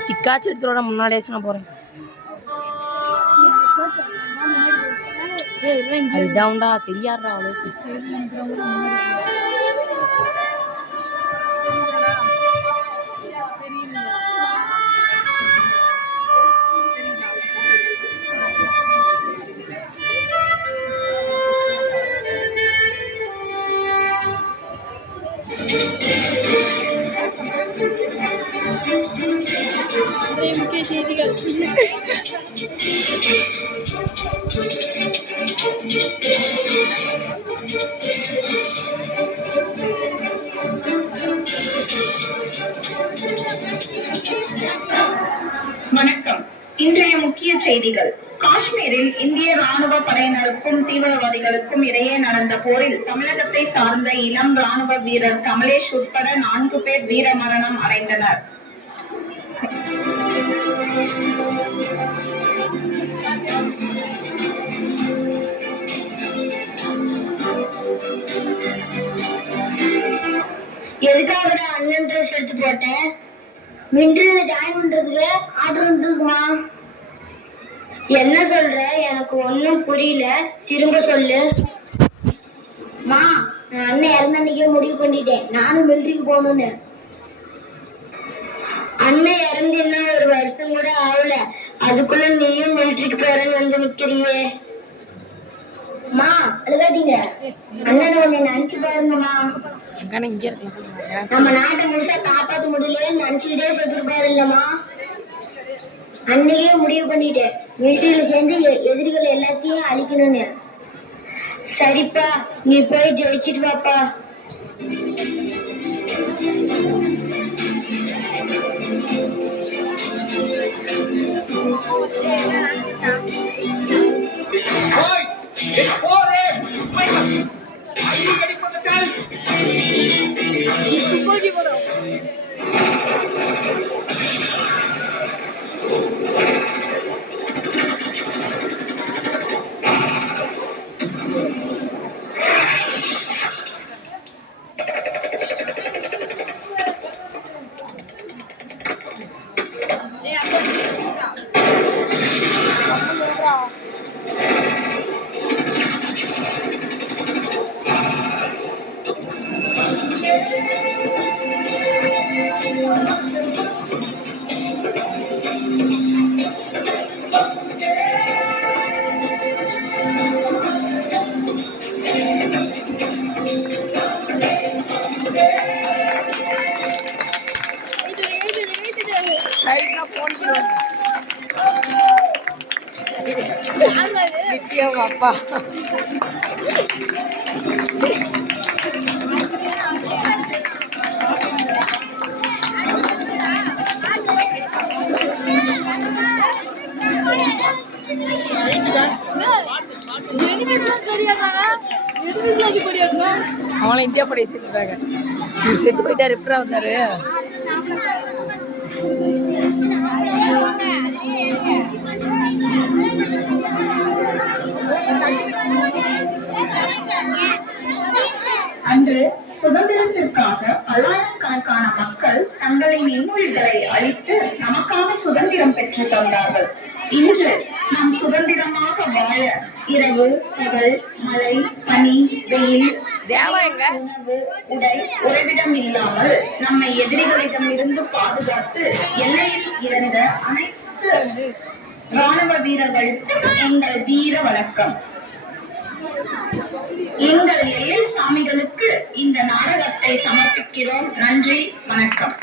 ஸ்டிக்காச்சும் எடுத்துட முன்னாடியே நான் போறேன். அதுதான்டா தெரியாடுறா அவளுக்கு. முக்கிய செய்திகள். வணக்கம். இன்றைய முக்கிய செய்திகள். காஷ்மீரில் இந்திய ராணுவ படையினருக்கும் தீவிரவாதிகளுக்கும் இடையே நடந்த போரில் தமிழகத்தை சார்ந்த இளம் ராணுவ வீரர் கமலேஷ் உட்பட 4 பேர் வீரமரணம் அடைந்தனர். எதுக்காக அண்ணன் ட்ரெஸ் எடுத்து போட்டேன்? மிலிட்டரியில ஜாயின் பண்றதுக்கு ஆர்டர் வந்துருக்குமா? என்ன சொல்ற? எனக்கு ஒன்னும் புரியல, திரும்ப சொல்லு. மா, நான் அண்ணன் இறந்த அன்னைக்கே முடிவு பண்ணிட்டேன், நானும் மிலிட்டரிக்கு போகணும்னு. அண்ணன் இறந்துன்னா 1 வருஷம் கூட ஆகல, அதுக்குள்ள நீயும் மிலிட்டரிக்கு போறேன்னு வந்து நிக்கிறியே. மா அழுகாதீங்க, அண்ணன் உன்னை நினைச்சு பாருங்கம்மா. நம்ம நாட்டை முழுசா காப்பாற்ற முடியலன்னு நினைச்சுக்கிட்டே செத்துருப்பாரு இல்லம்மா. அன்னைக்கே முடிவு பண்ணிட்டேன், மிலிட்டரியில சேர்ந்து எதிரிகள் எல்லாத்தையும் அழிக்கணும்னு. சரிப்பா, நீ போய் ஜெயிச்சிட்டு வாப்பா. அப்பா அவங்கள இந்தியா படையை சேர்த்துட்டாங்க. இவர் செத்து போயிட்டாரு, எப்படா வந்தாரு? அன்று சுதந்திரத்திற்காக பல்லாயிரக்கணக்கான மக்கள் தங்களின் இன்னுயிர்களை அளித்து நமக்காக சுதந்திரம் பெற்று தந்தார்கள். இன்று நாம் சுதந்திரமாக வாழ இரவு பகல் மழை பனி வெயில் உணவு உடை உறைவிடம் இல்லாமல் நம்மை எதிரிகளிடம் இருந்து பாதுகாத்து எல்லையில் இறந்த அனைத்து ராணுவ வீரர்களுக்கு எங்கள் வீர வணக்கம். எங்கள் எல்லை சாமிகளுக்கு இந்த நாடகத்தை சமர்ப்பிக்கிறோம். நன்றி, வணக்கம்.